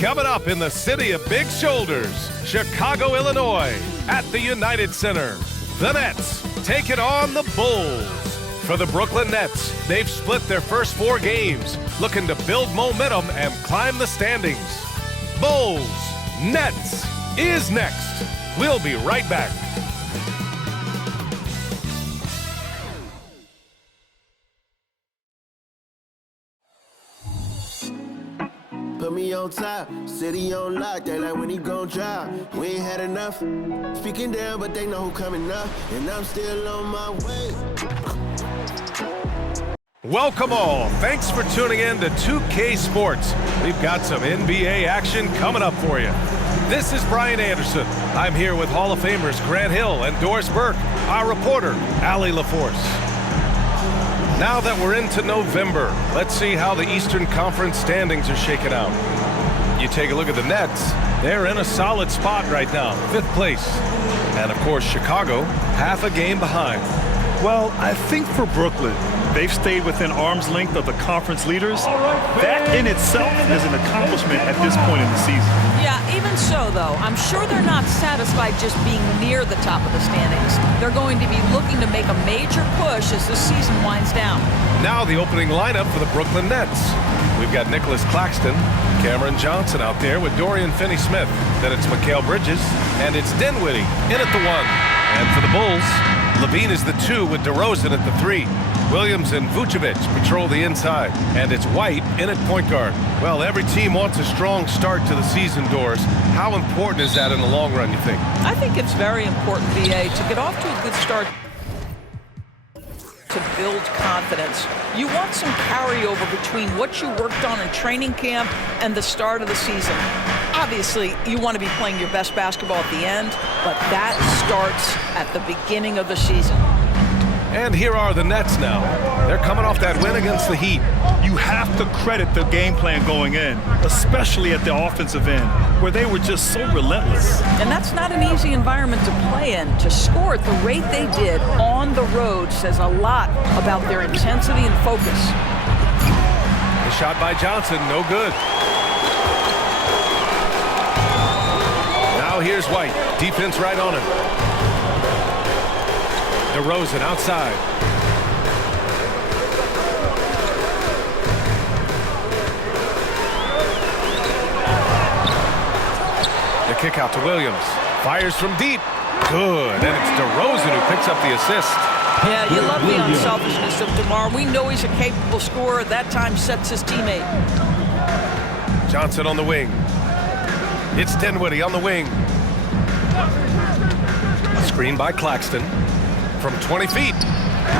Coming up in the city of big shoulders, Chicago, Illinois, at the United Center. The Nets take it on the Bulls. For the Brooklyn Nets, they've split their first 4 games, looking to build momentum and climb the standings. Bulls, Nets is next. We'll be right back. Put me on top, city on lock, they like when he gon' drop. We ain't had enough, speaking down, but they know who coming up, and I'm still on my way. Welcome all. Thanks for tuning in to 2K Sports. We've got some NBA action coming up for you. This is Brian Anderson. I'm here with Hall of Famers Grant Hill and Doris Burke, our reporter, Allie LaForce. Now that we're into November, let's see how the Eastern Conference standings are shaking out. You take a look at the Nets, they're in a solid spot right now, 5th place. And of course, Chicago, half a game behind. Well, I think for Brooklyn, they've stayed within arm's length of the conference leaders. That in itself is an accomplishment at this point in the season. Yeah, even so, though, I'm sure they're not satisfied just being near the top of the standings. They're going to be looking to make a major push as the season winds down. Now the opening lineup for the Brooklyn Nets. We've got Nicholas Claxton, Cameron Johnson out there with Dorian Finney-Smith. Then it's Mikal Bridges, and it's Dinwiddie in at the 1. And for the Bulls, Levine is the 2 with DeRozan at the 3. Williams and Vucevic patrol the inside, and it's White in at point guard. Well, every team wants a strong start to the season, Doris. How important is that in the long run, you think? I think it's very important, VA, to get off to a good start to build confidence. You want some carryover between what you worked on in training camp and the start of the season. Obviously, you want to be playing your best basketball at the end, but that starts at the beginning of the season. And here are the Nets now. They're coming off that win against the Heat. You have to credit the game plan going in, especially at the offensive end, where they were just so relentless. And that's not an easy environment to play in. To score at the rate they did on the road says a lot about their intensity and focus. The shot by Johnson, no good. Now here's White. Defense right on him. DeRozan outside. The kick out to Williams. Fires from deep. Good. And it's DeRozan who picks up the assist. Yeah, you love the unselfishness of DeMar. We know he's a capable scorer. That time sets his teammate. Johnson on the wing. It's Dinwiddie on the wing. Screen by Claxton. From 20 feet.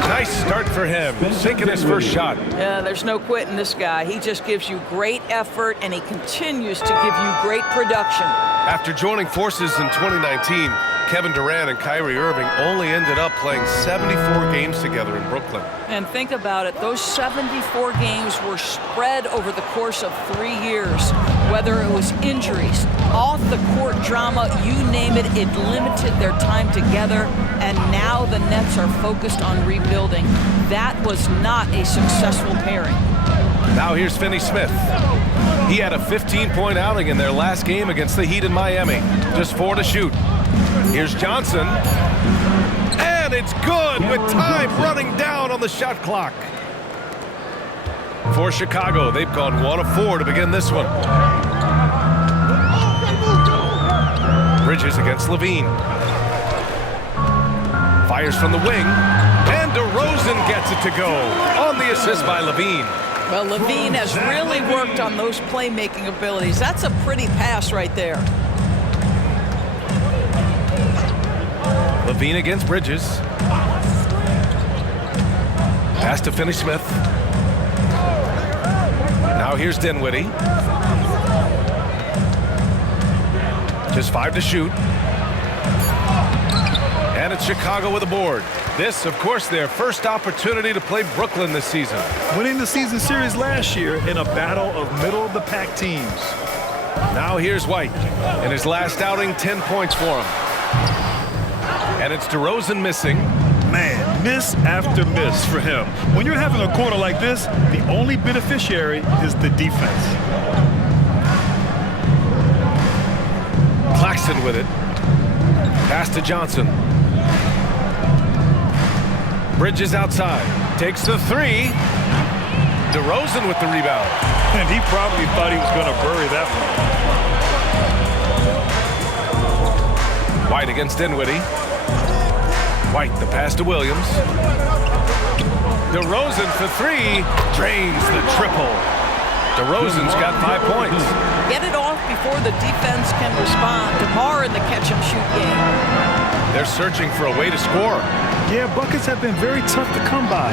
Nice start for him, sinking his first shot. Yeah, there's no quitting this guy. He just gives you great effort, and he continues to give you great production. After joining forces in 2019, Kevin Durant and Kyrie Irving only ended up playing 74 games together in Brooklyn. And think about it, those 74 games were spread over the course of 3 years. Whether it was injuries, off-the-court drama, you name it, it limited their time together. And now the Nets are focused on rebuilding. That was not a successful pairing. Now here's Finney-Smith. He had a 15-point outing in their last game against the Heat in Miami. Just 4 to shoot. Here's Johnson. And it's good with time running down on the shot clock. For Chicago, they've gone 1 of 4 to begin this one. Bridges against Levine. Fires from the wing. And DeRozan gets it to go on the assist by Levine. Well, Levine has really worked on those playmaking abilities. That's a pretty pass right there. Levine against Bridges. Pass to Finney-Smith. Now here's Dinwiddie. Just 5 to shoot. And it's Chicago with a board. This, of course, their first opportunity to play Brooklyn this season. Winning the season series last year in a battle of middle-of-the-pack teams. Now here's White. In his last outing, 10 points for him. And it's DeRozan missing. Man, miss after miss for him. When you're having a quarter like this, the only beneficiary is the defense. Claxton with it. Pass to Johnson. Bridges outside. Takes the three. DeRozan with the rebound. And he probably thought he was going to bury that one. White against Dinwiddie. White, the pass to Williams. DeRozan for three. Drains the triple. DeRozan's got 5 points. Get it off before the defense can respond. DeMar in the catch-and-shoot game. They're searching for a way to score. Yeah, buckets have been very tough to come by.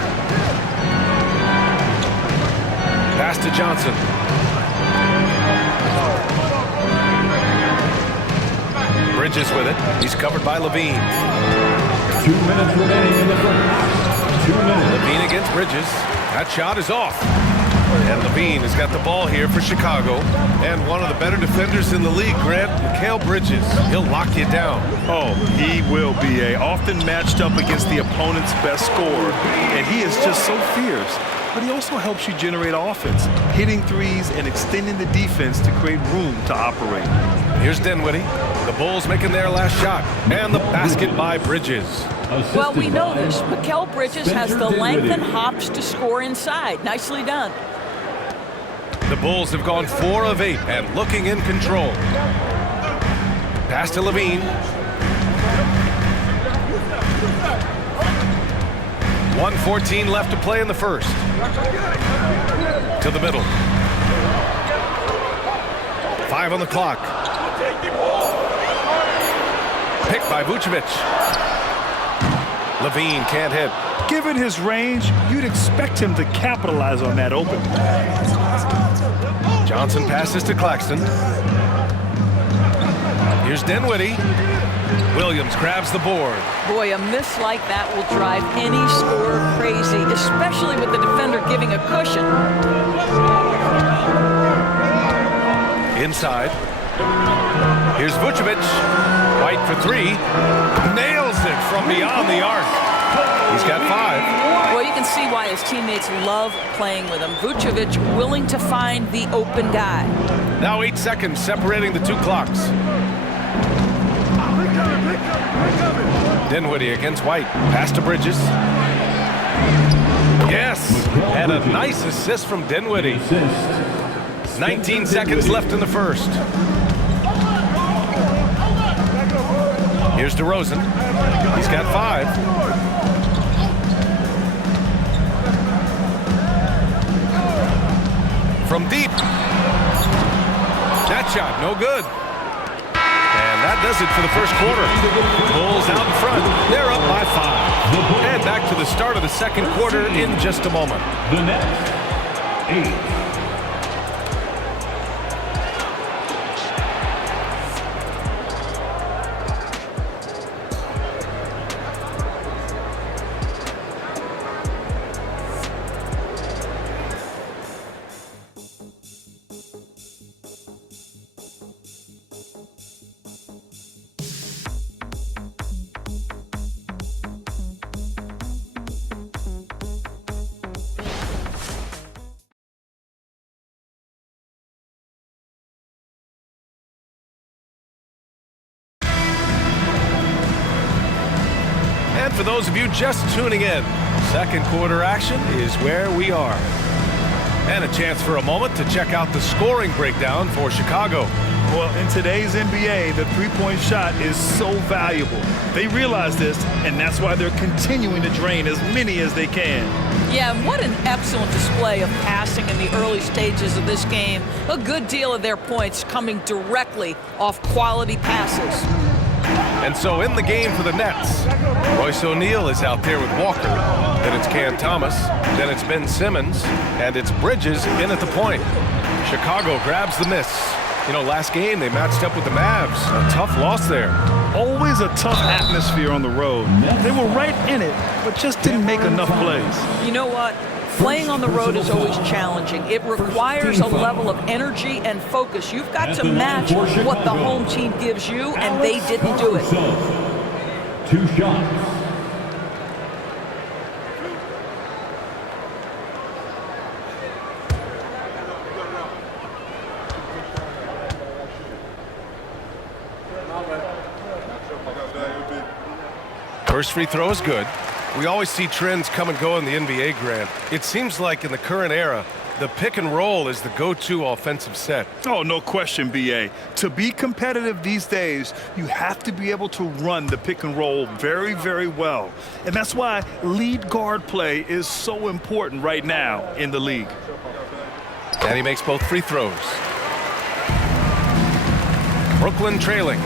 Pass to Johnson. Bridges with it. He's covered by Levine. 2 minutes remaining in the first. 2 minutes. Levine against Bridges. That shot is off. And Levine has got the ball here for Chicago. And one of the better defenders in the league, Grant, Mikal Bridges. He'll lock you down. Oh, he will be often matched up against the opponent's best scorer. And he is just so fierce. But he also helps you generate offense, hitting threes and extending the defense to create room to operate. Here's Dinwiddie. The Bulls making their last shot. And the basket by Bridges. Well, we know this. Mikal Bridges has the length and hops to score inside. Nicely done. The Bulls have gone 4 of 8 and looking in control. Pass to Levine. 1:14 left to play in the first. To the middle. 5 on the clock. Picked by Vucevic. Levine can't hit. Given his range, you'd expect him to capitalize on that open. Johnson passes to Claxton. Here's Dinwiddie. Williams grabs the board. Boy, a miss like that will drive any scorer crazy, especially with the defender giving a cushion. Inside. Here's Vucevic. White for 3. Nails it from beyond the arc. He's got 5. Well, you can see why his teammates love playing with him. Vucevic willing to find the open guy. Now 8 seconds separating the 2 clocks. Dinwiddie against White. Pass to Bridges. Yes, and a nice assist from Dinwiddie. 19 seconds left in the first. Here's DeRozan. He's got 5. From deep. That shot, no good. And that does it for the first quarter. Bulls out in front. They're up by 5. And back to the start of the second quarter in just a moment. The next 8. And for those of you just tuning in, second quarter action is where we are. And a chance for a moment to check out the scoring breakdown for Chicago. Well, in today's NBA, the three-point shot is so valuable. They realize this, and that's why they're continuing to drain as many as they can. Yeah, and what an excellent display of passing in the early stages of this game. A good deal of their points coming directly off quality passes. And so in the game for the Nets, Royce O'Neal is out there with Walker. Then it's Cam Thomas. Then it's Ben Simmons. And it's Bridges in at the point. Chicago grabs the miss. You know, last game they matched up with the Mavs. A tough loss there. Always a tough atmosphere on the road. They were right in it, but just didn't make enough plays. You know what? Playing on the road is always challenging. It requires a level of energy and focus. You've got to match what the home team gives you, and they didn't do it. 2 shots. First free throw is good. We always see trends come and go in the NBA, Grant. It seems like in the current era, the pick and roll is the go-to offensive set. Oh, no question, B.A. To be competitive these days, you have to be able to run the pick and roll very, very well. And that's why lead guard play is so important right now in the league. And he makes both free throws. Brooklyn trailing.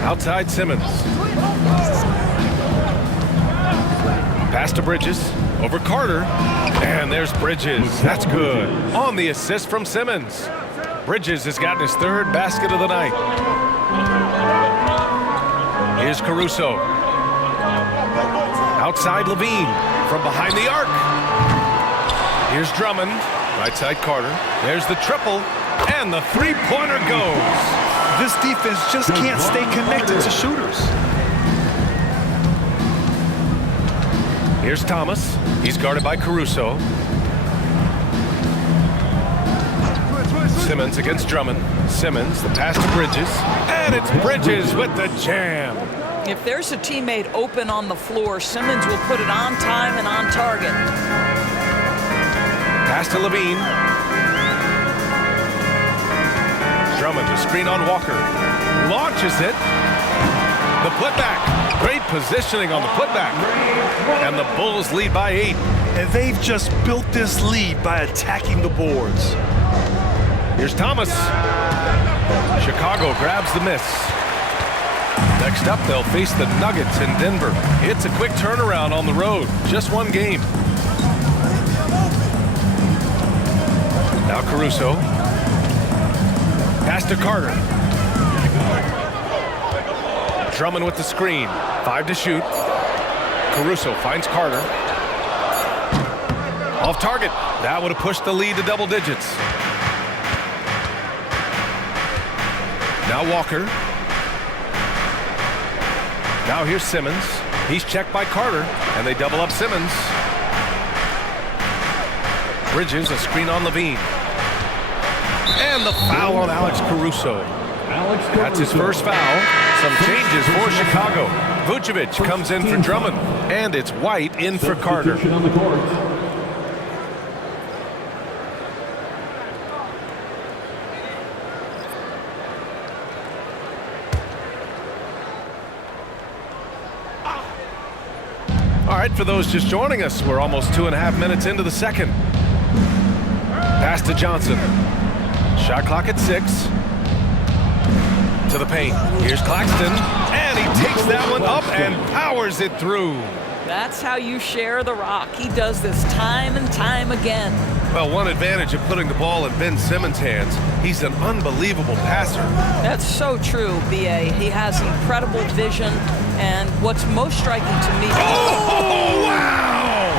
Outside Simmons. Pass to Bridges. Over Carter. And there's Bridges. That's good. On the assist from Simmons. Bridges has gotten his third basket of the night. Here's Caruso. Outside Levine. From behind the arc. Here's Drummond. Right side Carter. There's the triple. And the three-pointer goes. This defense just can't stay connected to shooters. Here's Thomas. He's guarded by Caruso. Simmons against Drummond. Simmons, the pass to Bridges. And it's Bridges with the jam. If there's a teammate open on the floor, Simmons will put it on time and on target. Pass to Levine. Drummond, a screen on Walker. Launches it. The putback. Great positioning on the putback. And the Bulls lead by 8. And they've just built this lead by attacking the boards. Here's Thomas. Chicago grabs the miss. Next up, they'll face the Nuggets in Denver. It's a quick turnaround on the road. Just one game. Now Caruso. Pass to Carter. Drummond with the screen. 5 to shoot. Caruso finds Carter. Off target. That would have pushed the lead to double digits. Now Walker. Now here's Simmons. He's checked by Carter, and they double up Simmons. Bridges, a screen on Levine. And the foul on Alex Caruso. That's his first foul. Some changes for Chicago. Vucevic comes in for Drummond, and it's White in for Carter. All right, for those just joining us, we're almost 2.5 minutes into the second. Pass to Johnson. Shot clock at 6. To the paint. Here's Claxton. And he takes that one up and powers it through. That's how you share the rock. He does this time and time again. Well, one advantage of putting the ball in Ben Simmons' hands, he's an unbelievable passer. That's so true, B.A. He has incredible vision, and what's most striking to me... Oh, wow!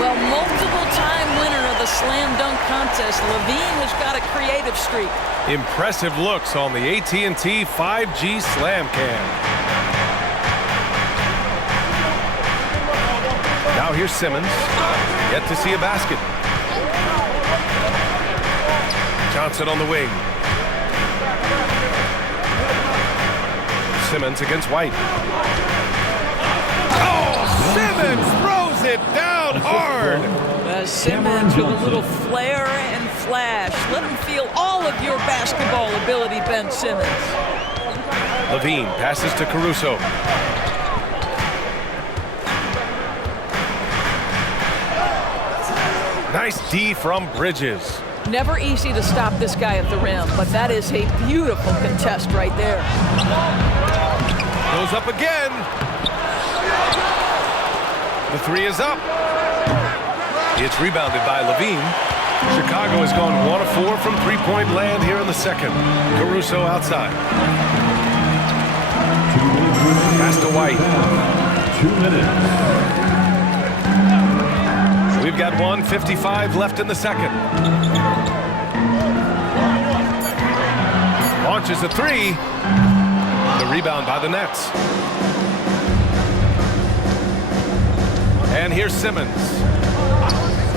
Well, multiple-time winner of the slam dunk contest, Levine has got a creative streak. Impressive looks on the AT&T 5G Slam Cam. Now here's Simmons. Yet to see a basket. Johnson on the wing. Simmons against White. Oh, Simmons throws it down hard. Simmons with a little flair and flash. Let him feel all of your basketball ability, Ben Simmons. Levine passes to Caruso. Nice D from Bridges. Never easy to stop this guy at the rim, but that is a beautiful contest right there. Goes up again. The 3 is up. It's rebounded by Levine. Chicago has gone 1 of 4 from three-point land here in the second. Caruso outside. Pass to White. 2 minutes. We've got 1:55 left in the second. Launches a 3. The rebound by the Nets. And here's Simmons.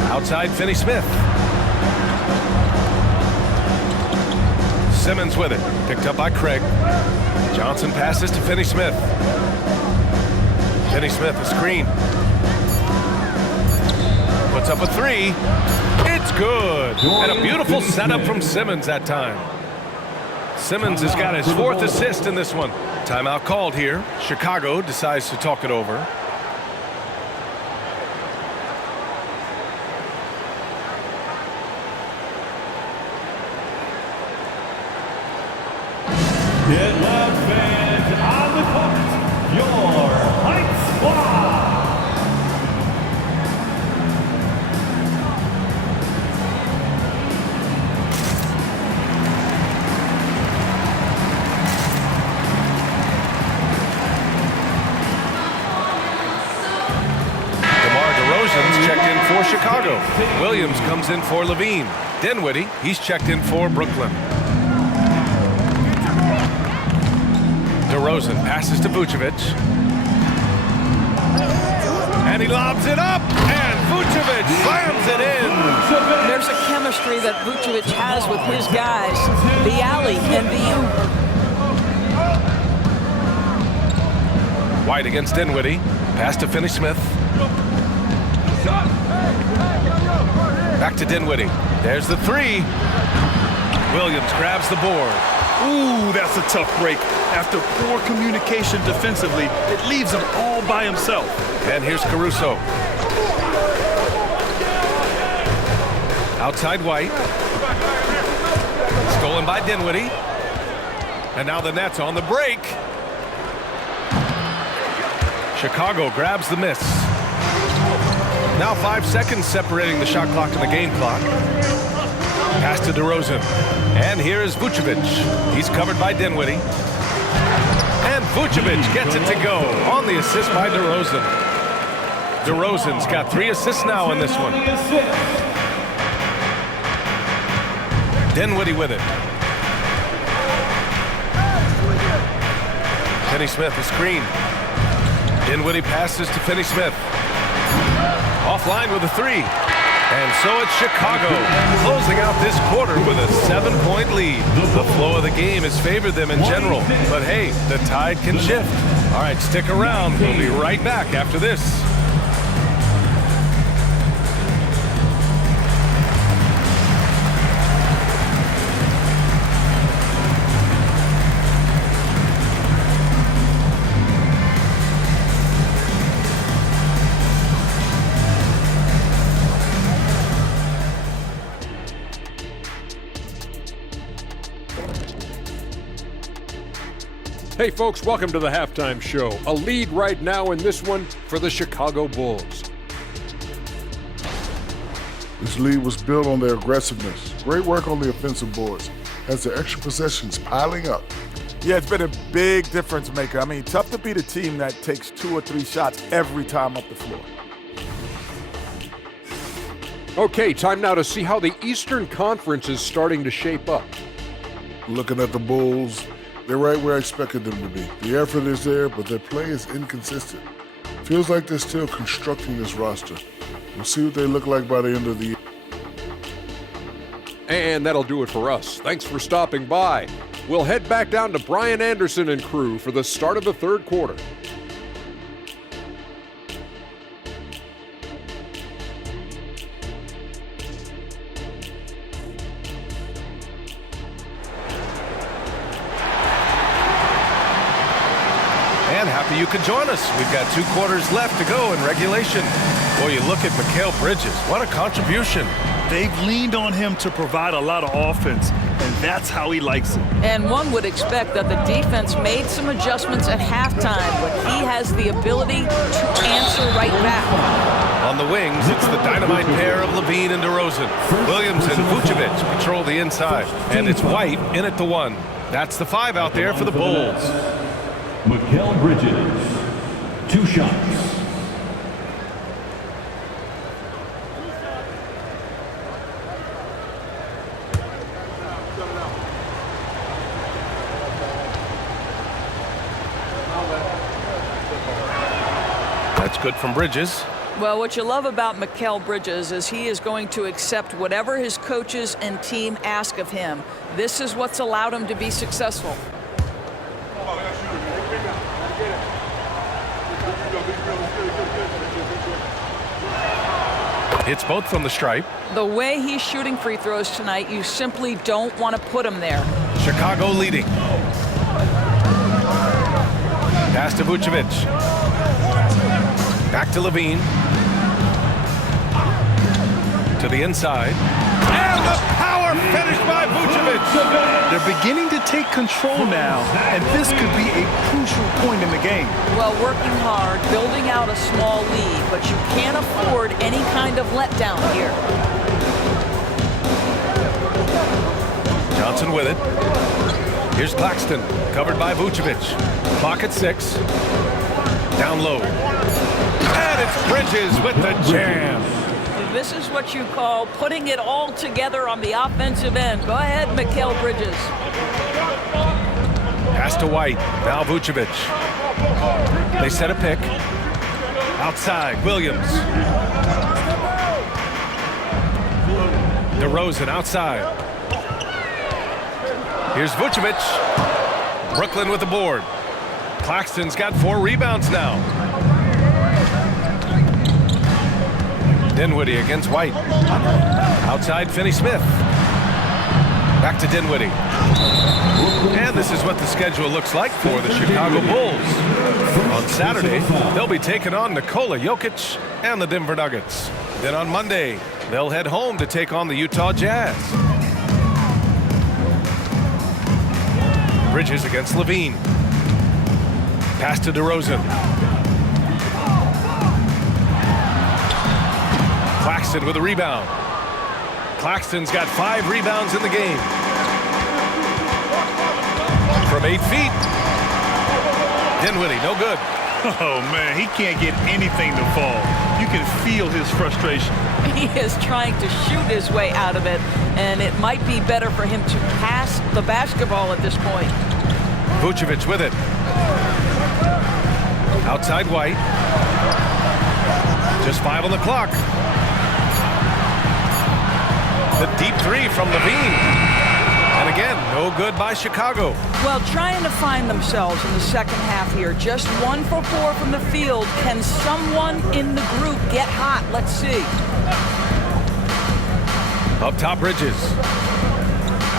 Outside Finney-Smith. Simmons with it. Picked up by Craig. Johnson passes to Finney Smith. Finney Smith, a screen. Puts up a three. It's good. And a beautiful setup from Simmons that time. Simmons has got his 4th assist in this one. Timeout called here. Chicago decides to talk it over. Get loud, fans, on the court, your Heights Squad. Checked in for Chicago. Williams comes in for Levine. Dinwiddie, he's checked in for Brooklyn. DeRozan passes to Vucevic. And he lobs it up, and Vucevic slams it in. There's a chemistry that Vucevic has with his guys. The alley and the White against Dinwiddie. Pass to Finney Smith. Back to Dinwiddie. There's the three. Williams grabs the board. Ooh, that's a tough break. After poor communication defensively, it leaves him all by himself. And here's Caruso. Outside White. Stolen by Dinwiddie. And now the Nets on the break. Chicago grabs the miss. Now 5 seconds separating the shot clock and the game clock. Pass to DeRozan. And here is Vucevic. He's covered by Dinwiddie. And Vucevic gets it to go on the assist by DeRozan. DeRozan's got 3 assists now in this one. Dinwiddie with it. Finney Smith, a screen. Dinwiddie passes to Finney Smith. Offline with a 3. And so it's Chicago closing out this quarter with a 7-point lead. The flow of the game has favored them in general. But hey, the tide can shift. All right, stick around. We'll be right back after this. Hey folks, welcome to the halftime show. A lead right now in this one for the Chicago Bulls. This lead was built on their aggressiveness. Great work on the offensive boards. Has their extra possessions piling up. Yeah, it's been a big difference maker. I mean, tough to beat a team that takes 2 or 3 shots every time up the floor. Okay, time now to see how the Eastern Conference is starting to shape up. Looking at the Bulls, they're right where I expected them to be. The effort is there, but their play is inconsistent. Feels like they're still constructing this roster. We'll see what they look like by the end of the year. And that'll do it for us. Thanks for stopping by. We'll head back down to Brian Anderson and crew for the start of the third quarter. And happy you could join us. We've got 2 quarters left to go in regulation. Boy, you look at Mikal Bridges. What a contribution. They've leaned on him to provide a lot of offense, and that's how he likes it. And one would expect that the defense made some adjustments at halftime, but he has the ability to answer right back. On the wings, it's the dynamite pair of Levine and DeRozan. Williams and Vucevic patrol the inside, and it's White in at the 1. That's the 5 out there for the Bulls. Mikal Bridges, 2 shots. That's good from Bridges. Well, what you love about Mikal Bridges is he is going to accept whatever his coaches and team ask of him. This is what's allowed him to be successful. Hits both from the stripe. The way he's shooting free throws tonight, you simply don't want to put him there. Chicago leading. Pass to Vucevic. Back to Levine. To the inside. And the power finish by Vucevic. They're beginning to take control now, and this could be a crucial point in the game. Well, working hard, building out a small lead, but you can't afford any kind of letdown here. Johnson with it. Here's Claxton, covered by Vucevic. Clock at 6. Down low. And it's Bridges with the jam. This is what you call putting it all together on the offensive end. Go ahead, Mikal Bridges. Pass to White. Now Vucevic. They set a pick. Outside, Williams. DeRozan outside. Here's Vucevic. Brooklyn with the board. Claxton's got 4 rebounds now. Dinwiddie against White. Outside, Finney-Smith. Back to Dinwiddie. And this is what the schedule looks like for the Chicago Bulls. On Saturday, they'll be taking on Nikola Jokic and the Denver Nuggets. Then on Monday, they'll head home to take on the Utah Jazz. Bridges against Levine. Pass to DeRozan. Claxton with a rebound. Claxton's got 5 rebounds in the game. From 8 feet. Dinwiddie, no good. Oh, man, he can't get anything to fall. You can feel his frustration. He is trying to shoot his way out of it, and it might be better for him to pass the basketball at this point. Vucevic with it. Outside White. Just 5 on the clock. The deep 3 from Levine. And again, no good by Chicago. Well, trying to find themselves in the second half here. Just 1 for 4 from the field. Can someone in the group get hot? Let's see. Up top, Bridges.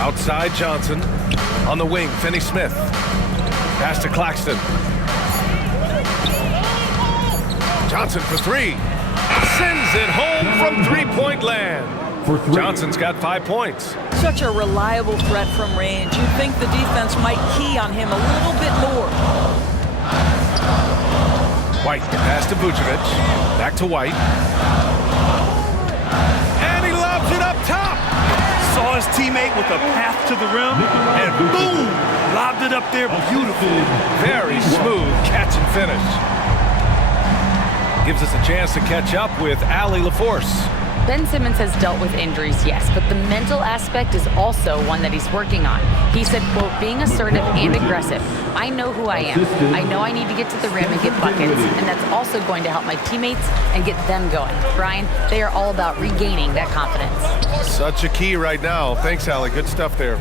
Outside, Johnson. On the wing, Finney-Smith. Pass to Claxton. Johnson for 3. Sends it home from three-point land. Johnson's got 5 points. Such a reliable threat from range. You'd think the defense might key on him a little bit more. White, pass to Vucevic. Back to White. And he lobs it up top. Saw his teammate with a path to the rim, and boom, lobbed it up there beautifully. Very smooth catch and finish. Gives us a chance to catch up with Allie LaForce. Ben Simmons has dealt with injuries, yes, but the mental aspect is also one that he's working on. He said, quote, being assertive and aggressive. I know who I am. I know I need to get to the rim and get buckets, and that's also going to help my teammates and get them going. Brian, they are all about regaining that confidence. Such a key right now. Thanks, Allie. Good stuff there.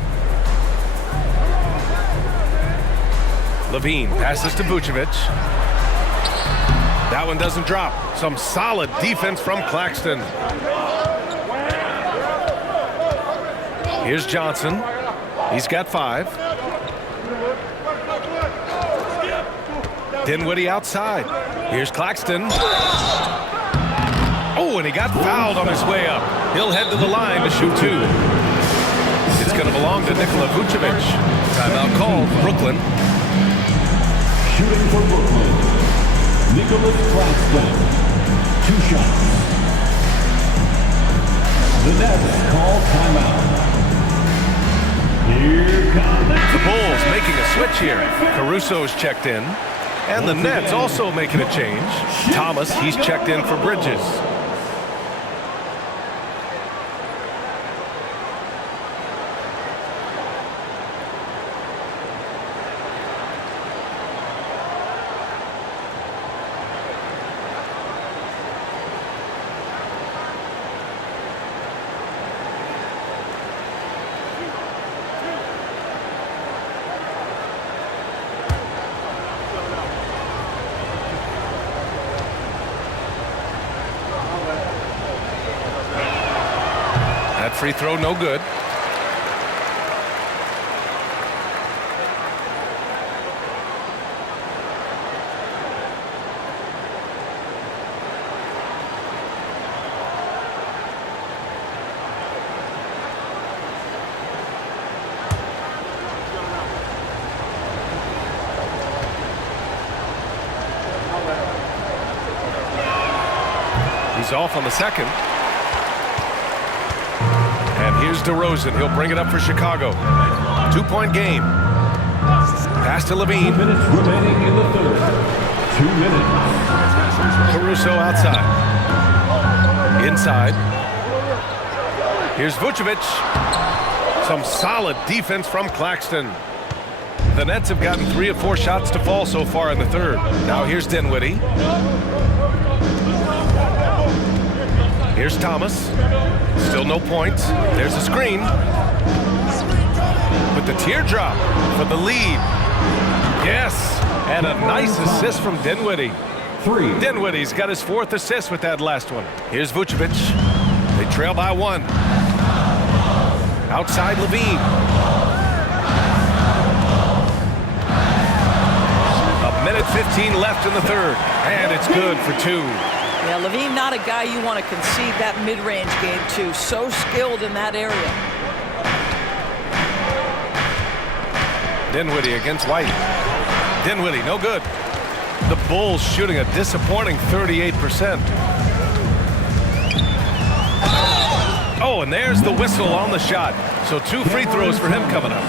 Levine passes to Vucevic. That one doesn't drop. Some solid defense from Claxton. Here's Johnson. He's got 5. Dinwiddie outside. Here's Claxton. Oh, and he got fouled on his way up. He'll head to the line to shoot 2. It's going to belong to Nikola Vucevic. Timeout called, Brooklyn. Shooting for Brooklyn, Nicholas Claxton. 2 shots. The Nets call timeout. Here comes The Bulls making a switch here. Caruso's checked in. And the Nets also making a change. Thomas, he's checked in for Bridges. That free throw no good. He's off on the second. And here's DeRozan. He'll bring it up for Chicago. 2-point game. Pass to Levine. 2 minutes remaining in the third. 2 minutes. Caruso outside. Inside. Here's Vucevic. Some solid defense from Claxton. The Nets have gotten 3 of 4 shots to fall so far in the third. Now here's Dinwiddie. Here's Thomas. Still no points. There's a screen. With the teardrop for the lead. Yes. And a nice assist from Dinwiddie. 3. Dinwiddie's got his 4th assist with that last one. Here's Vucevic. They trail by 1. Outside Levine. A minute 15 left in the third. And it's good for 2. Yeah, Levine, not a guy you want to concede that mid-range game to. So skilled in that area. Dinwiddie against White. Dinwiddie, no good. The Bulls shooting a disappointing 38%. Oh, and there's the whistle on the shot. So 2 free throws for him coming up.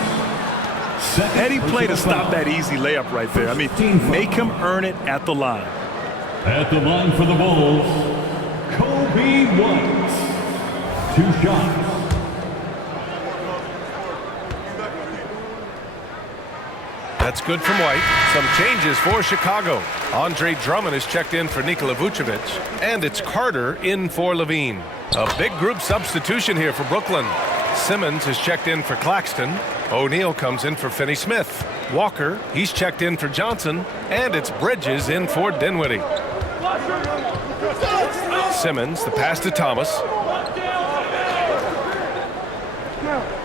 Heady play to stop that easy layup right there. I mean, make him earn it at the line. At the line for the Bulls, Kobe White. 2 shots. That's good from White. Some changes for Chicago. Andre Drummond is checked in for Nikola Vucevic. And it's Carter in for Levine. A big group substitution here for Brooklyn. Simmons is checked in for Claxton. O'Neal comes in for Finney-Smith. Walker, he's checked in for Johnson. And it's Bridges in for Dinwiddie. Simmons, the pass to Thomas.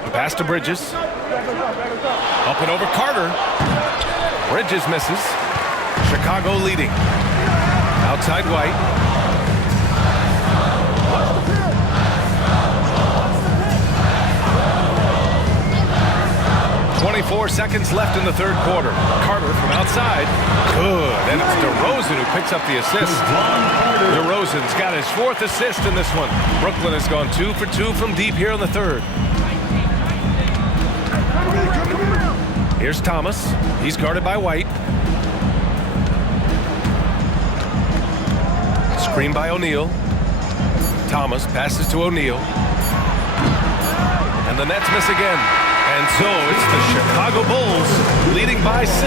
The pass to Bridges. Up and over Carter. Bridges misses. Chicago leading. Outside White. 24 seconds left in the third quarter. Carter from outside. Good. And it's DeRozan who picks up the assist. DeRozan's got his 4th assist in this one. Brooklyn has gone 2 for 2 from deep here in the third. Here's Thomas. He's guarded by White. Screen by O'Neal. Thomas passes to O'Neal. And the Nets miss again. And so it's the Chicago Bulls leading by 6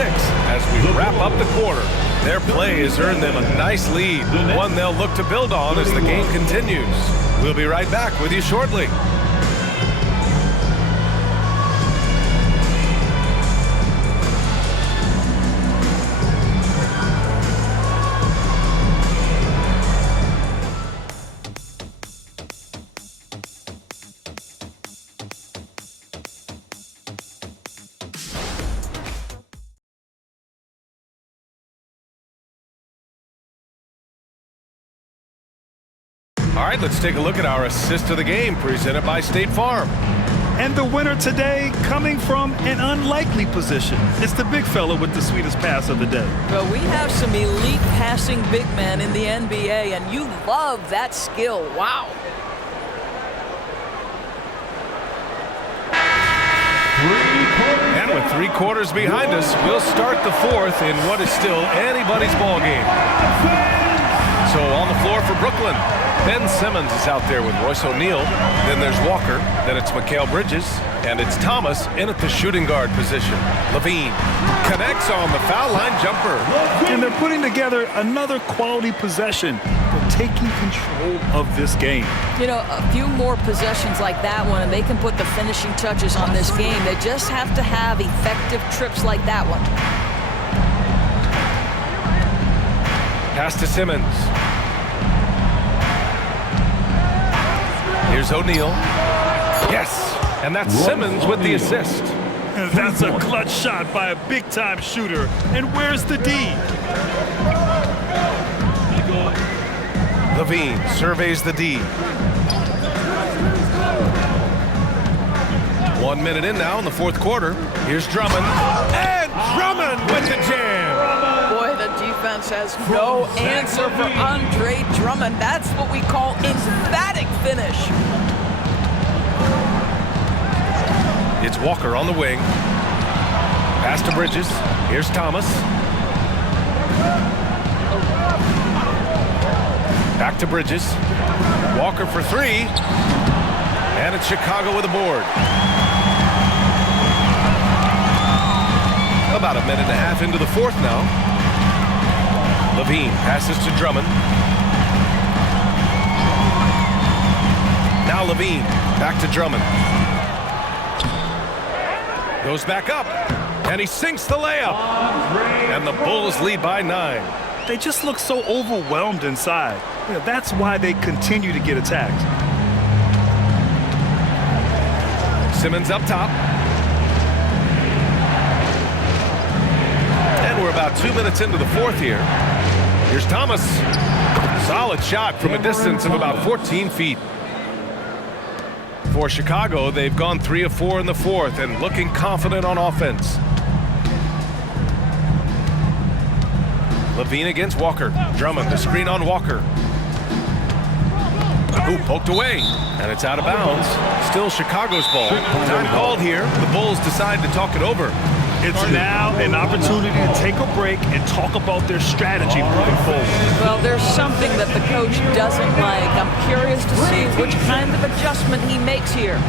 as we wrap up the quarter. Their play has earned them a nice lead, one they'll look to build on as the game continues. We'll be right back with you shortly. All right, let's take a look at our assist of the game presented by State Farm. And the winner today coming from an unlikely position. It's the big fella with the sweetest pass of the day. Well, we have some elite passing big men in the NBA, and you love that skill. Wow. And with 3 quarters behind us, we'll start the 4th in what is still anybody's ball game. So on the floor for Brooklyn, Ben Simmons is out there with Royce O'Neal. Then there's Walker. Then it's Mikal Bridges. And it's Thomas in at the shooting guard position. Levine connects on the foul line jumper. And they're putting together another quality possession. They're taking control of this game. You know, a few more possessions like that one, and they can put the finishing touches on this game. They just have to have effective trips like that one. Pass to Simmons. Here's O'Neal. Yes, and that's Simmons with the assist. That's a clutch shot by a big-time shooter. And where's the D? Levine surveys the D. 1 minute in now in the fourth quarter. Here's Drummond. And Drummond with the jam. Boy, the defense has no answer for Andre Drummond. That's what we call emphatic finish. It's Walker on the wing. Pass to Bridges. Here's Thomas. Back to Bridges. Walker for three. And it's Chicago with a board. About a minute and a half into the fourth now. Levine passes to Drummond. Now Levine back to Drummond. Goes back up, and he sinks the layup. And the Bulls lead by 9. They just look so overwhelmed inside. That's why they continue to get attacked. Simmons up top. And we're about 2 minutes into the fourth here. Here's Thomas. Solid shot from a distance of about 14 feet. For Chicago, they've gone 3 of 4 in the fourth and looking confident on offense. Levine against Walker. Drummond, the screen on Walker. Ooh, poked away, and it's out of bounds. Still Chicago's ball. Time called here. The Bulls decide to talk it over. It's now an opportunity to take a break and talk about their strategy moving forward. Well, there's something that the coach doesn't like. I'm curious to see which kind of adjustment he makes here.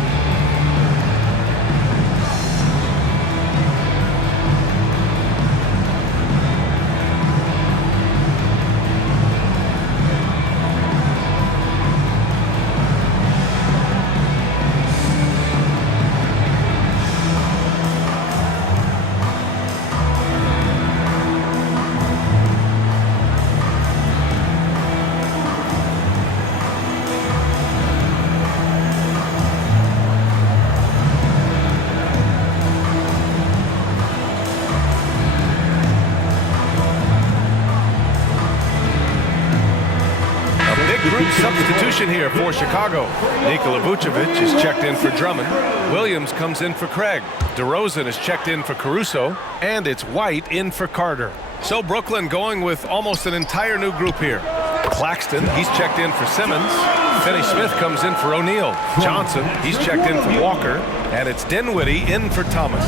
Substitution here for Chicago. Nikola Vucevic is checked in for Drummond. Williams comes in for Craig. DeRozan is checked in for Caruso. And it's White in for Carter. So Brooklyn going with almost an entire new group here. Claxton, he's checked in for Simmons. Finney Smith comes in for O'Neal. Johnson, he's checked in for Walker. And it's Dinwiddie in for Thomas.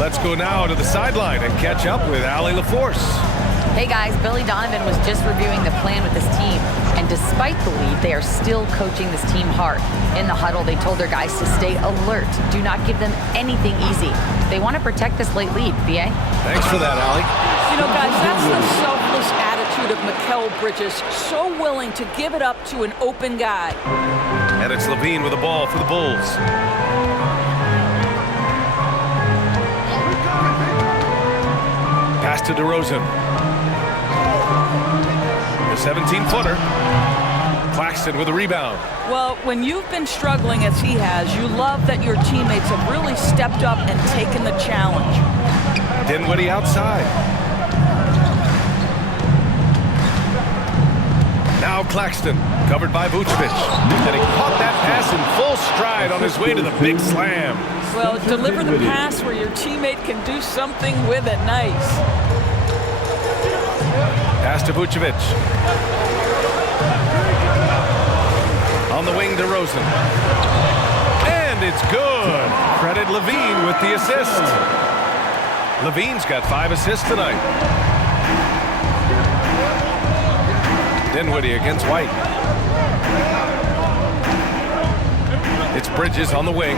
Let's go now to the sideline and catch up with Allie LaForce. Hey guys, Billy Donovan was just reviewing the plan with his team, and despite the lead, they are still coaching this team hard. In the huddle, they told their guys to stay alert. Do not give them anything easy. They want to protect this late lead, BA. Thanks for that, Allie. You know, guys, that's the selfless attitude of Mikal Bridges. So willing to give it up to an open guy. And it's Levine with the ball for the Bulls. Pass to DeRozan. The 17-footer. Claxton with a rebound. Well, when you've been struggling as he has, you love that your teammates have really stepped up and taken the challenge. Dinwiddie outside. Now Claxton, covered by Vucevic. And he caught that pass in full stride on his way to the big slam. Well, deliver the pass where your teammate can do something with it. Nice. Pass to Vucevic. On the wing, DeRozan. And it's good. Credit Levine with the assist. Levine's got 5 assists tonight. Dinwiddie against White. It's Bridges on the wing.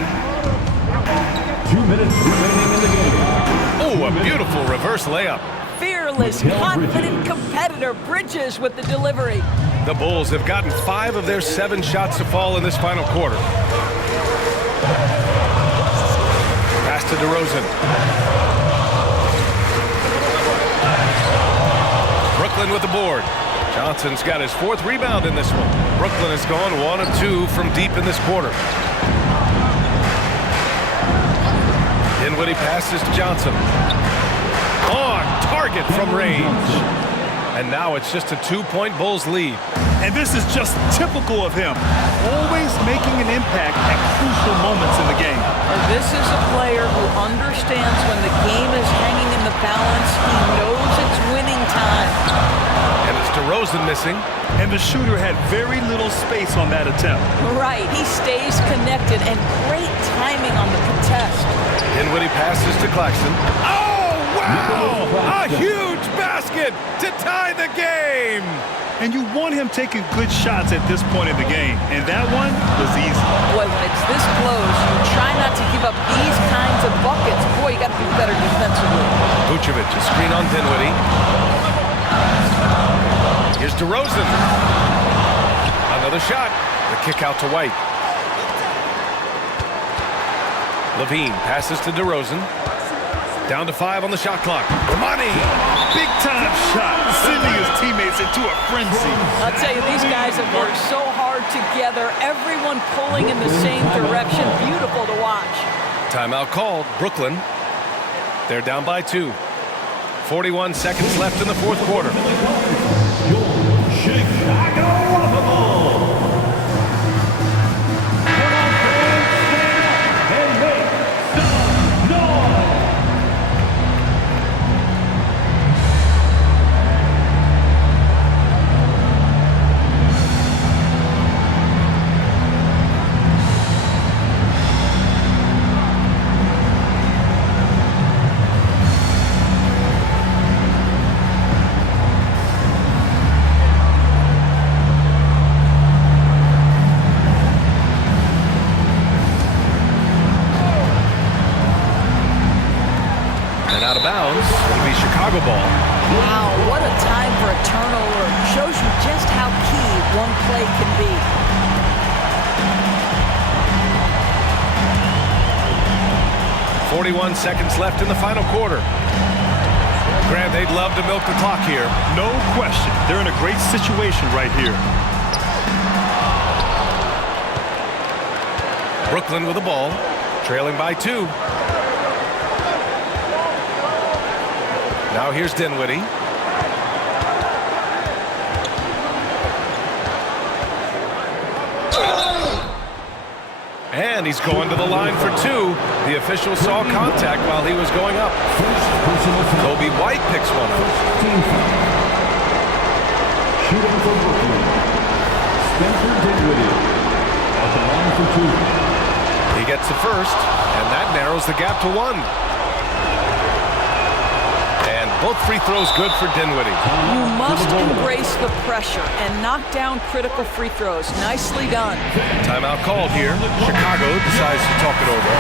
2 minutes remaining in the game. Oh, a beautiful reverse layup. Fearless, confident competitor, Bridges with the delivery. The Bulls have gotten 5 of their 7 shots to fall in this final quarter. Pass to DeRozan. Brooklyn with the board. Johnson's got his 4th rebound in this one. Brooklyn has gone 1 of 2 from deep in this quarter. Dinwiddie passes to Johnson. On target from range. And now it's just a 2-point Bulls lead. And this is just typical of him. Always making an impact at crucial moments in the game. This is a player who understands when the game is hanging in the balance. He knows it's winning time. And it's DeRozan missing. And the shooter had very little space on that attempt. Right, he stays connected, and great timing on the contest. Dinwiddie passes to Claxton. Oh, wow! A huge basket to tie the game! And you want him taking good shots at this point in the game. And that one was easy. Boy, when it's this close, you try not to give up these kinds of buckets. Boy, you got to be better defensively. Vucevic, a screen on Dinwiddie. Here's DeRozan. Another shot. The kick out to White. Levine passes to DeRozan. Down to 5 on the shot clock. Money! Big time shot, sending his teammates into a frenzy. I'll tell you, these guys have worked so hard together. Everyone pulling in the same direction. Beautiful to watch. Timeout called. Brooklyn. They're down by 2. 41 seconds left in the fourth quarter. Out of bounds. It'll be Chicago ball. Wow, what a time for a turnover. Shows you just how key one play can be. .41 seconds left in the final quarter. Grant, they'd love to milk the clock here. No question. They're in a great situation right here. Brooklyn with the ball, trailing by 2. Now here's Dinwiddie. And he's going to the line for 2. The official saw contact while he was going up. Kobe White picks one up. Shooting for Brooklyn, Spencer Dinwiddie at the line for 2. He gets the first, and that narrows the gap to 1. Both free throws good for Dinwiddie. You must embrace the pressure and knock down critical free throws. Nicely done. Timeout called here. Chicago decides to talk it over.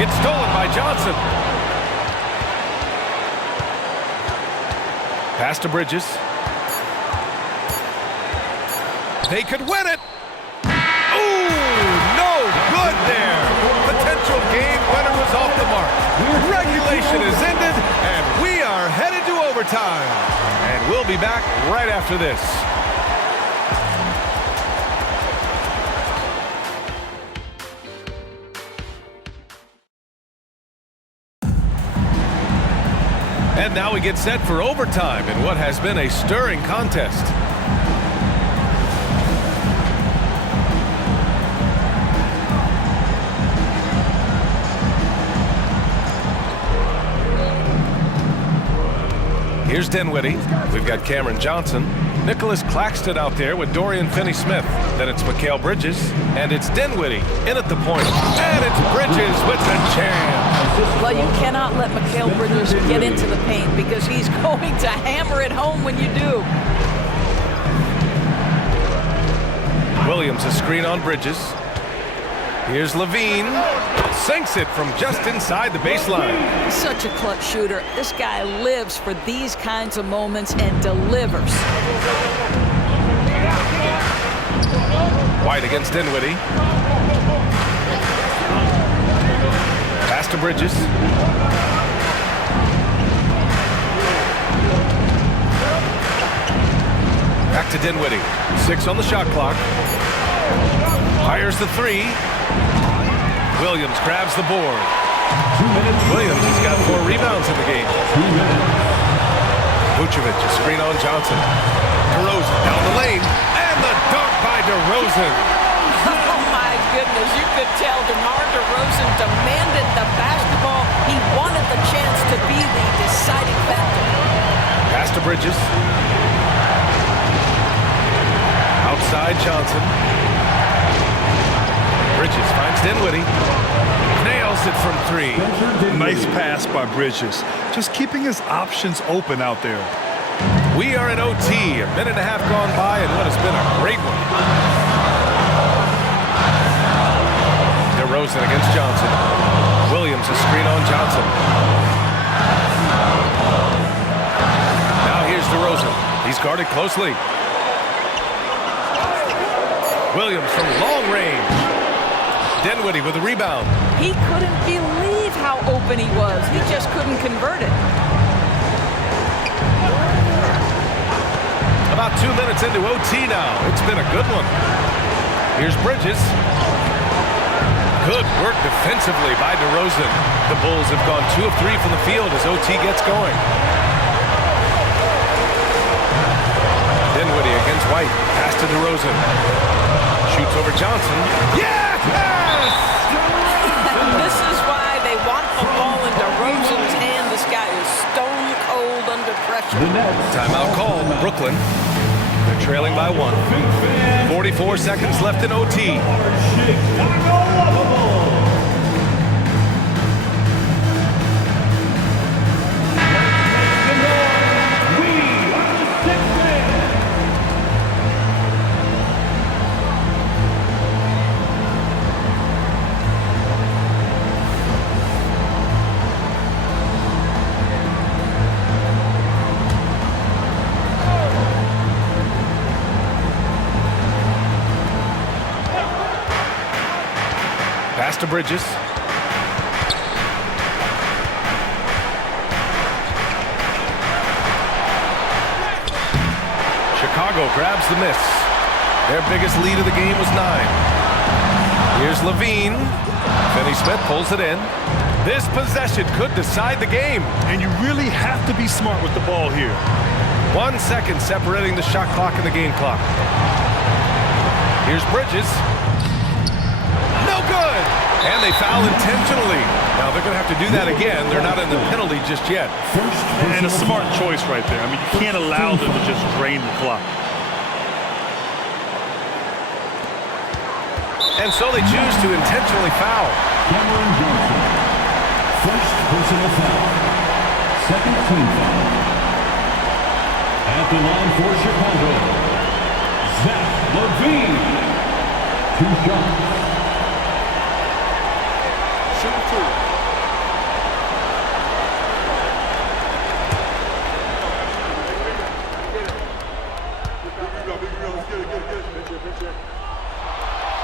It's stolen by Johnson. Pass to Bridges. They could win it. Ooh, no good there. Potential game winner was off the mark. Regulation is ended, and we are headed to overtime. And we'll be back right after this. And now we get set for overtime in what has been a stirring contest. Here's Dinwiddie. We've got Cameron Johnson. Nicholas Claxton out there with Dorian Finney-Smith. Then it's Mikal Bridges. And it's Dinwiddie in at the point. And it's Bridges with the jam. Well, you cannot let Mikal Bridges get into the paint because he's going to hammer it home when you do. Williams a screen on Bridges. Here's Levine. Sinks it from just inside the baseline. Such a clutch shooter. This guy lives for these kinds of moments and delivers. White against Dinwiddie. Pass to Bridges. Back to Dinwiddie. 6 on the shot clock. Fires the 3. Williams grabs the board. Williams has got 4 rebounds in the game. Vucevic, a screen on Johnson. DeRozan down the lane. And the dunk by DeRozan. Oh my goodness, you could tell DeMar DeRozan demanded the basketball. He wanted the chance to be the deciding factor. Pass to Bridges. Outside Johnson. Bridges finds Dinwiddie. Nails it from 3. Nice pass by Bridges. Just keeping his options open out there. We are in OT. A minute and a half gone by and what has been a great one. DeRozan against Johnson. Williams a screen on Johnson. Now here's DeRozan. He's guarded closely. Williams from long range. Dinwiddie with a rebound. He couldn't believe how open he was. He just couldn't convert it. About 2 minutes into OT now. It's been a good one. Here's Bridges. Good work defensively by DeRozan. The Bulls have gone 2 of 3 from the field as OT gets going. Dinwiddie against White. Pass to DeRozan. Shoots over Johnson. Yes! This is why they want the ball in DeRozan's hand. This guy is stone cold under pressure. Timeout called. Brooklyn. They're trailing by 1. 44 seconds left in OT. Pass to Bridges. Chicago grabs the miss. Their biggest lead of the game was 9. Here's Levine. Finney-Smith pulls it in. This possession could decide the game. And you really have to be smart with the ball here. 1 second separating the shot clock and the game clock. Here's Bridges. No good! And they foul intentionally. Now they're going to have to do that again. They're not in the penalty just yet. And a smart choice right there. I mean, you can't allow them to just drain the clock. And so they choose to intentionally foul. Cameron Johnson. First personal foul. Second team foul. At the line for Chicago, Zach LaVine. 2 shots.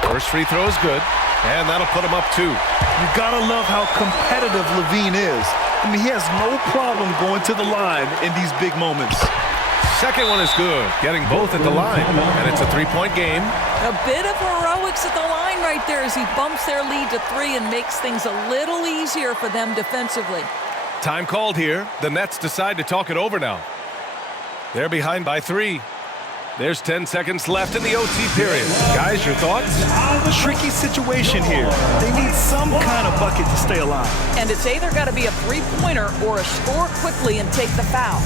First free throw is good, and that'll put him up 2. You gotta love how competitive Levine is. I mean, he has no problem going to the line in these big moments. Second one is good, getting both at the line, and it's a 3-point game. A bit of heroics at the line right there as he bumps their lead to 3 and makes things a little easier for them defensively. Time called here. The Nets decide to talk it over now. They're behind by 3. There's 10 seconds left in the OT period. Guys, your thoughts? Tricky situation here. They need some kind of bucket to stay alive. And it's either got to be a 3-pointer or a score quickly and take the foul.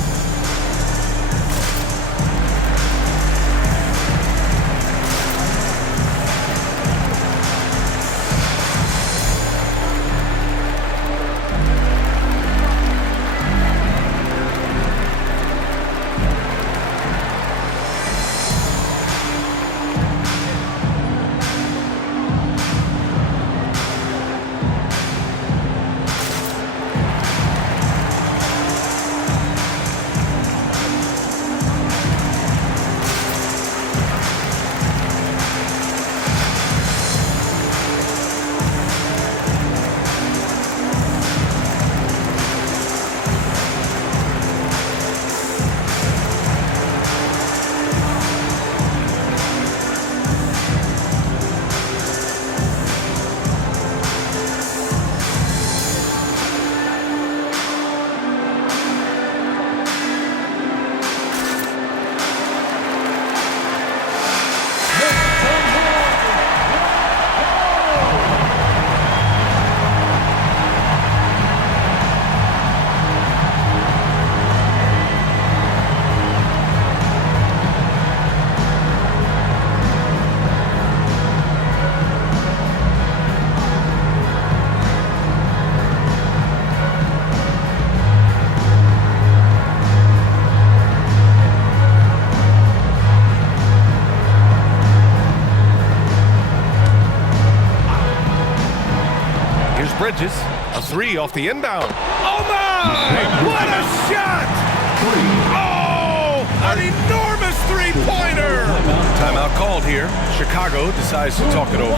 Bridges. A three off the inbound. Oh my! What a shot! Oh, an enormous three-pointer! Timeout called here. Chicago decides to talk it over.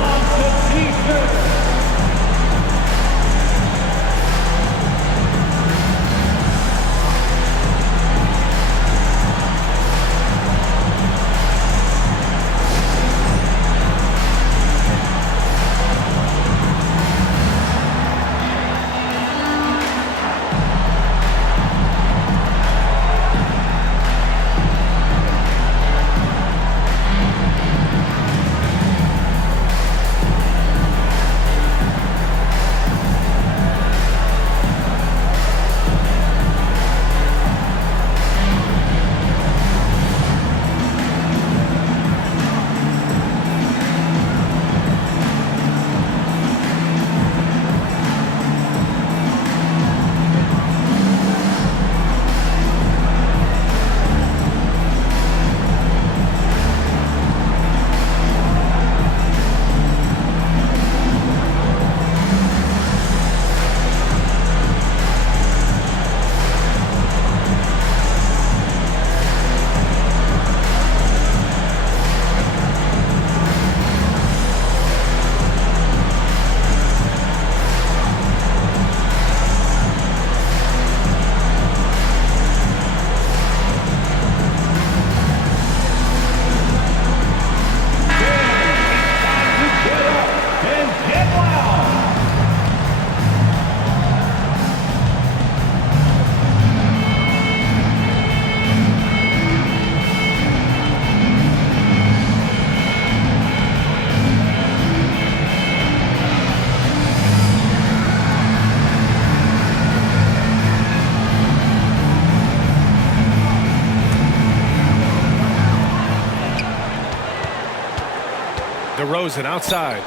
DeRozan outside.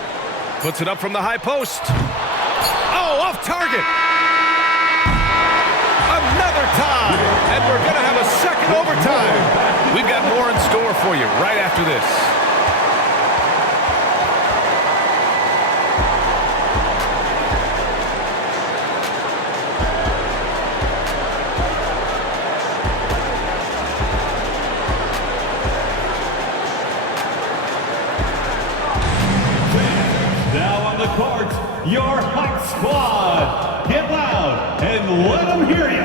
Puts it up from the high post. Oh, off target. Another tie. And we're going to have a second overtime. We've got more in store for you right after this. Your Hot Squad. Get loud and let them hear you.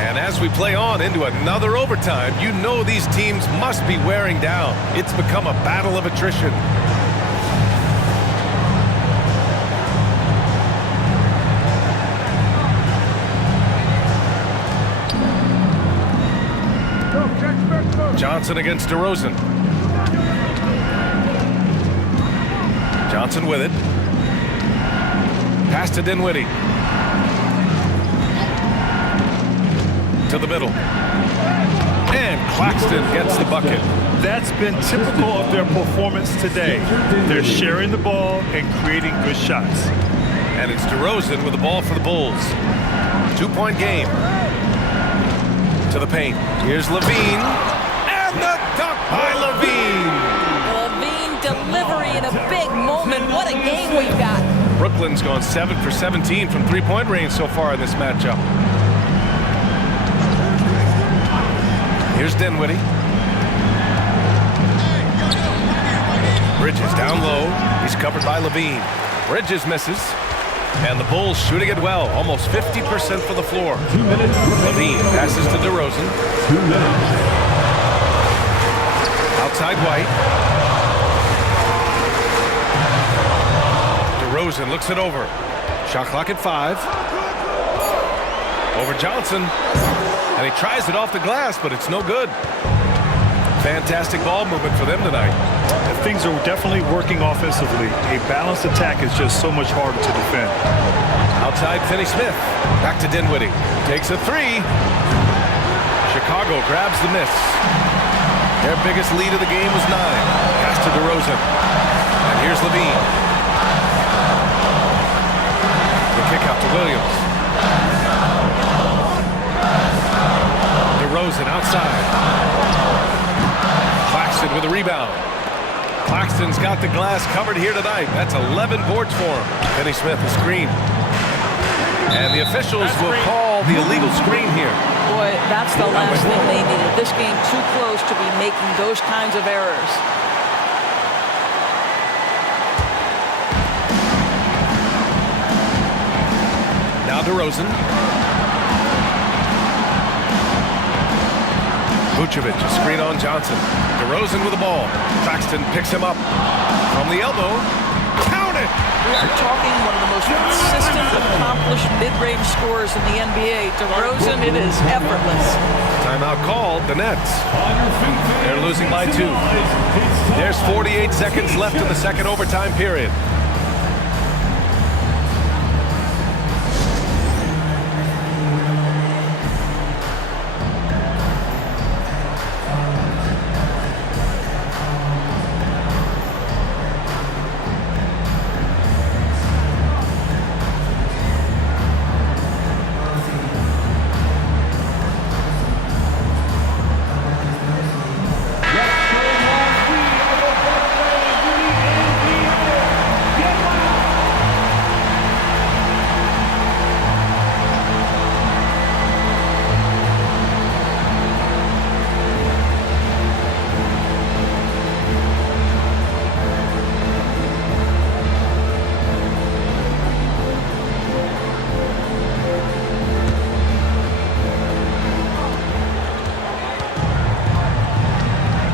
And as we play on into another overtime, you know these teams must be wearing down. It's become a battle of attrition. Johnson against DeRozan. Johnson with it. Pass to Dinwiddie. To the middle. And Claxton gets the bucket. That's been typical of their performance today. They're sharing the ball and creating good shots. And it's DeRozan with the ball for the Bulls. 2-point game. To the paint. Here's Levine. And the dunk by Levine. Levine delivery in a big moment. What a game we've got. Brooklyn's gone 7 for 17 from three-point range so far in this matchup. Here's Dinwiddie. Bridges down low. He's covered by Levine. Bridges misses. And the Bulls shooting it well. Almost 50% from the floor. Levine passes to DeRozan. 2 minutes. Outside White. DeRozan looks it over. Shot clock at 5. Over Johnson. And he tries it off the glass, but it's no good. Fantastic ball movement for them tonight. Things are definitely working offensively. A balanced attack is just so much harder to defend. Outside Finney-Smith. Back to Dinwiddie. Takes a 3. Chicago grabs the miss. Their biggest lead of the game was 9. Pass to DeRozan. And here's Levine. The Kick out to Williams. DeRozan outside. Claxton with a rebound. Claxton's got the glass covered here tonight. That's 11 boards for him. Finney Smith a screen. And the officials will call the illegal screen here. Boy, that's the last thing they needed. This game too close to be making those kinds of errors. Now DeRozan. Vucevic, a screen on Johnson. DeRozan with the ball. Claxton picks him up from the elbow. Count it! We are talking one of the most consistent, accomplished mid-range scorers in the NBA. DeRozan, it is effortless. Timeout called. The Nets. They're losing by 2. There's 48 seconds left in the second overtime period.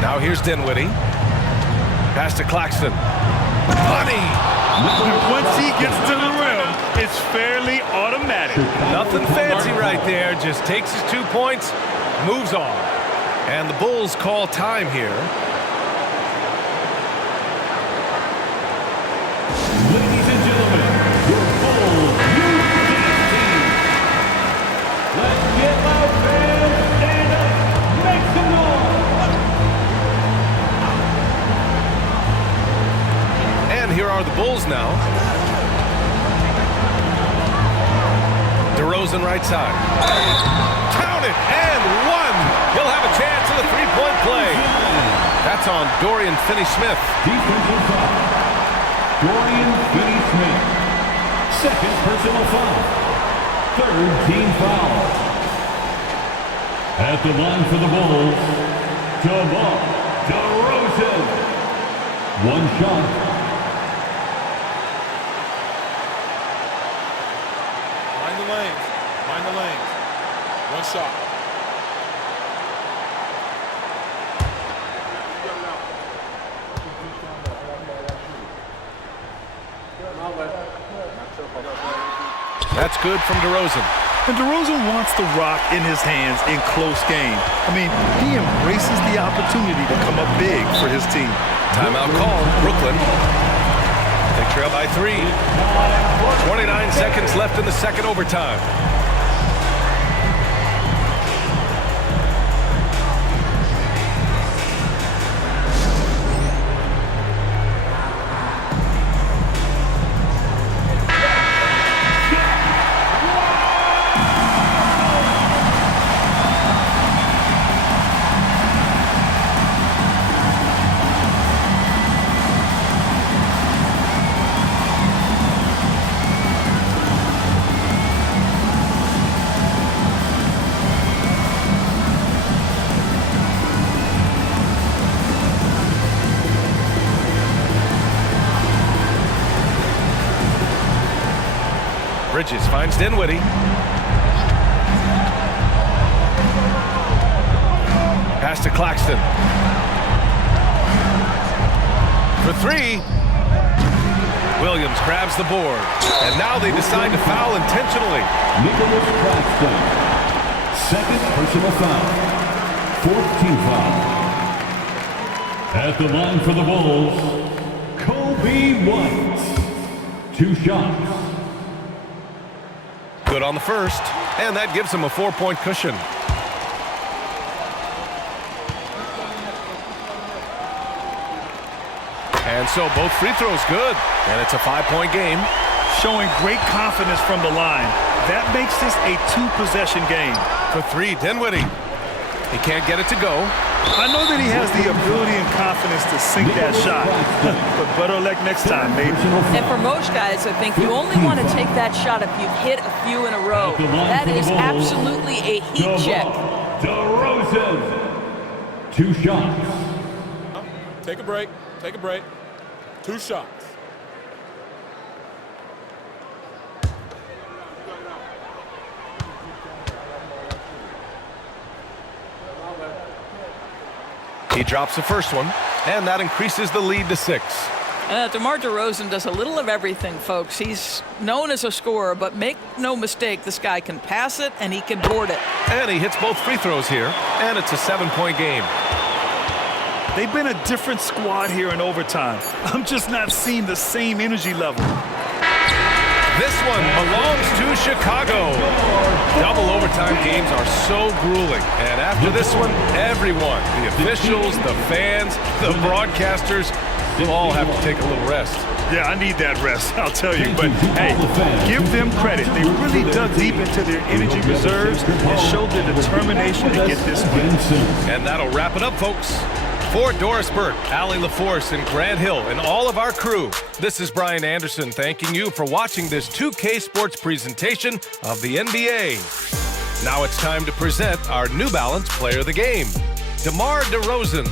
Now here's Dinwiddie. Pass to Claxton. Money! Once he gets to the rim, it's fairly automatic. Nothing fancy right there. Just takes his 2 points, moves on. And the Bulls call time here. Ladies and gentlemen, your Bulls U15 team. Let's get loud, fans. Stand up. Make some noise. And here are the Bulls now. DeRozan right side. Count it, and one. He'll have a chance at a three-point play. That's on Dorian Finney-Smith. Defensive foul. Dorian Finney-Smith. Second personal foul. Third team foul. At the line for the Bulls, DeMar DeRozan. One shot. Mind the lanes. One shot. That's good from DeRozan. And DeRozan wants the rock in his hands in close game. I mean, he embraces the opportunity to come up big for his team. Timeout called. Brooklyn. They trail by 3. 29 seconds left in the second overtime. Bridges finds Dinwiddie. Pass to Claxton. For 3. Williams grabs the board. And now they decide to foul intentionally. Nicholas Claxton. Second personal foul. Fourth team foul. At the line for the Bulls, Kobe White. 2 shots. Good on the first, and that gives him a 4-point cushion. And so both free throws good, and it's a 5-point game. showing great confidence from the line. That makes this a 2-possession game. For three, Dinwiddie. He can't get it to go. I know that he has the ability and confidence to sink that shot, but better luck next time, maybe. And for most guys, I think you only want to take that shot if you've hit a few in a row. That is absolutely a heat check. DeRozan, 2 shots. Take a break. Take a break. 2 shots. He drops the first one, and that increases the lead to 6. DeMar DeRozan does a little of everything, folks. He's known as a scorer, but make no mistake, this guy can pass it and he can board it. And he hits both free throws here, and it's a 7-point game. They've been a different squad here in overtime. I'm just not seeing the same energy level. This one belongs to Chicago. Double overtime games are so grueling. And after this one, everyone, the officials, the fans, the broadcasters, will all have to take a little rest. Yeah, I need that rest, I'll tell you. But, hey, give them credit. They really dug deep into their energy reserves and showed their determination to get this win. And that'll wrap it up, folks. For Doris Burke, Allie LaForce, and Grant Hill, and all of our crew, this is Brian Anderson thanking you for watching this 2K Sports presentation of the NBA. Now it's time to present our New Balance Player of the Game, DeMar DeRozan.